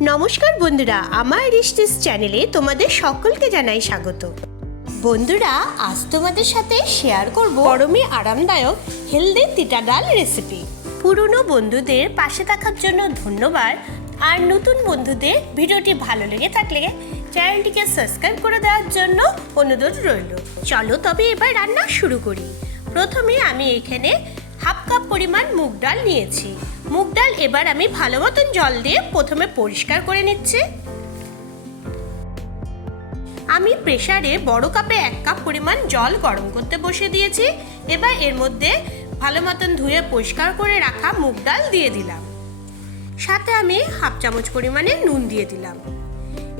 নমস্কার বন্ধুরা, আমার রিস্টিস চ্যানেলে তোমাদের সকলকে জানাই স্বাগত। বন্ধুরা, আজ তোমাদের সাথে শেয়ার করব গরমে আরামদায়ক হেলদি তিতা ডাল রেসিপি। পুরনো বন্ধুদের পাশে থাকার জন্য ধন্যবাদ, আর নতুন বন্ধুদের ভিডিওটি ভালো লেগে থাকলে চ্যানেলটিকে সাবস্ক্রাইব করে দেওয়ার জন্য অনুরোধ রইল। চলো তবে এবার রান্না শুরু করি। প্রথমে আমি এখানে হাফ কাপ পরিমাণ মুগ ডাল নিয়েছি। মুগ ডাল এবার আমি ভালো মতন জল দিয়ে প্রথমে পরিষ্কার করে নিচ্ছি। আমি প্রেসারে বড় কাপে 1 কাপ পরিমাণ জল গরম করতে বসিয়ে দিয়েছি। এবার এর মধ্যে ভালো মতন ধুয়ে পরিষ্কার করে রাখা মুগ ডাল দিয়ে দিলাম। সাথে আমি হাফ চামচ পরিমাণে নুন দিয়ে দিলাম।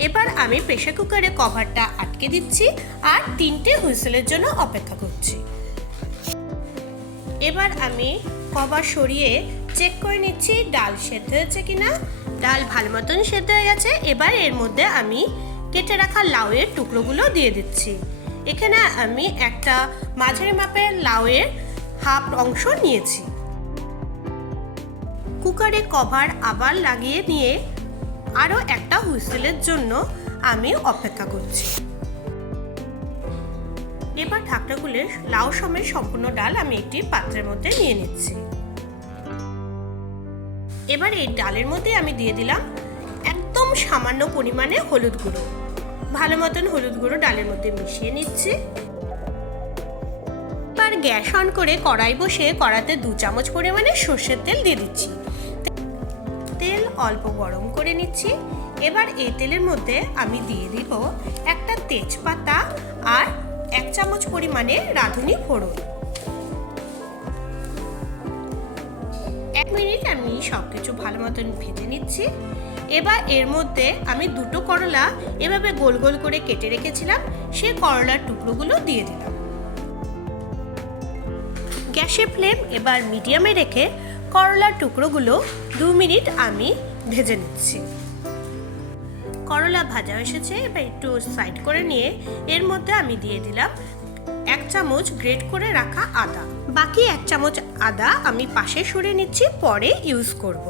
এবার আমি প্রেসার কুকারে কভারটা আটকে দিচ্ছি আর 3টে হুইসেলের জন্য অপেক্ষা করছি। এবার আমি কভার সরিয়ে চেক করে নিচ্ছি ডাল সেদ্ধ হয়েছে কিনা। ডাল ভালো মতন সেদ্ধ হয়ে গেছে। এবার এর মধ্যে আমি কেটে রাখা লাউয়ের টুকরোগুলো দিয়ে দিচ্ছি। এখানে আমি একটা মাঝারি মাপের লাউয়ের হাফ অংশ নিয়েছি। কুকারে কভার আবার লাগিয়ে নিয়ে আরও একটা হুইসেলের জন্য আমি অপেক্ষা করছি। এবার ঢাকনা খুলে লাউ সমেত সম্পূর্ণ ডাল আমি একটি পাত্রের মধ্যে নিয়ে নিচ্ছি। এবার এই ডালের মধ্যে আমি দিয়ে দিলাম একদম সামান্য পরিমাণে হলুদ গুঁড়ো। ভালো মতন হলুদ গুঁড়ো ডালের মধ্যে মিশিয়ে নিচ্ছি। এবার গ্যাস অন করে কড়াই বসিয়ে কড়াতে 2 চামচ পরিমাণে সর্ষের তেল দিয়ে দিচ্ছি। তেল অল্প গরম করে নিচ্ছি। এবার এই তেলের মধ্যে আমি দিয়ে দিব একটা তেজপাতা আর 1 চামচ পরিমাণে রাঁধুনি ফোড়ন। 1 মিনিট আমি সবকিছু ভালো মতন ভেজে নিচ্ছি। এবার এর মধ্যে আমি 2টো করলা এভাবে গোল গোল করে কেটে রেখেছিলাম, সেই করলার টুকরোগুলো দিয়ে দিলাম। গ্যাসের ফ্লেম এবার মিডিয়ামে রেখে করলার টুকরোগুলো 2 মিনিট আমি ভেজে নিচ্ছি। করলা ভাজা এসেছে। এবার একটু সাইড করে নিয়ে এর মধ্যে আমি দিয়ে দিলাম 1 চামচ গ্রেট করে রাখা আদা। বাকি 1 চামচ আদা আমি পাশে সরিয়ে নিচ্ছি, পরে ইউজ করব।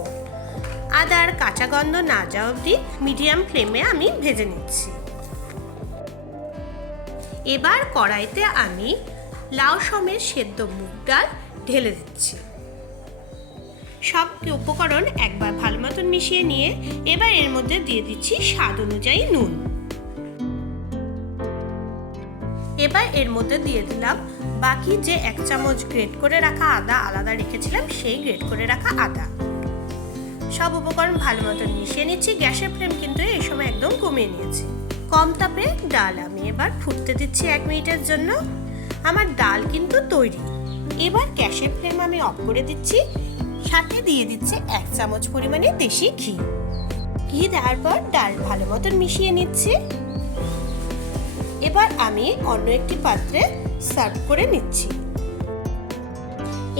আদার কাঁচা গন্ধ না যাওয়া অবধি মিডিয়াম ফ্লেমে আমি ভেজে নিচ্ছি। এবার কড়াইতে আমি লাউ সমেত সেদ্ধ মুগ ডাল ঢেলে দিচ্ছি। সব উপকরণ একবার ভালো মতন মিশিয়ে নিয়ে এবার এর মধ্যে দিয়ে দিচ্ছি স্বাদ অনুযায়ী নুন। এবার এর মধ্যে দিয়ে দিলাম বাকি যে 1 চামচ গ্রেট করে রাখা আদা আলাদা রেখেছিলাম, সেই গ্রেট করে রাখা আদা। সব উপকরণ ভালো মতন মিশিয়ে নিচ্ছি। গ্যাসের ফ্লেম কিন্তু এই সময় একদম কমিয়ে নিয়েছি। কম তাপে ডাল আমি এবার ফুটতে দিচ্ছি 1 মিনিটের জন্য। আমার ডাল কিন্তু তৈরি। এবার গ্যাসের ফ্লেম আমি অফ করে দিচ্ছি। সাথে দিয়ে দিচ্ছি 1 চামচ পরিমাণে দেশি ঘি। ঘি দেওয়ার পর ডাল ভালো মতন মিশিয়ে নিচ্ছি। এবার আমি অন্য একটি পাত্রে সার্ভ করে নিচ্ছি।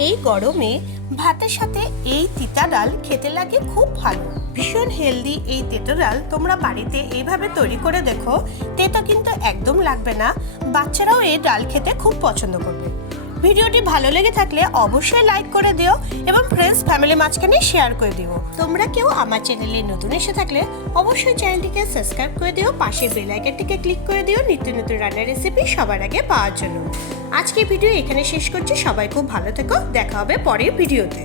এই গরমে ভাতের সাথে এই তিতা ডাল খেতে লাগে খুব ভালো। ভীষণ হেলদি এই তেতো ডাল তোমরা বাড়িতে এইভাবে তৈরি করে দেখো, তেতো কিন্তু একদম লাগবে না। বাচ্চারাও এই ডাল খেতে খুব পছন্দ করবে। ভিডিওটি ভালো লেগে থাকলে অবশ্যই লাইক করে দিও এবং ফ্রেন্ডস ফ্যামিলি মাঝখানে শেয়ার করে দিও। তোমরা কেউ আমার চ্যানেলে নতুন এসে থাকলে অবশ্যই চ্যানেলটিকে সাবস্ক্রাইব করে দিও, পাশের বেল আইকনটিকে ক্লিক করে দিও নিত্য নতুন রান্নার রেসিপি সবার আগে পাওয়ার জন্য। আজকে ভিডিও এখানে শেষ করছি। সবাই খুব ভালো থেকো। দেখা হবে পরের ভিডিওতে।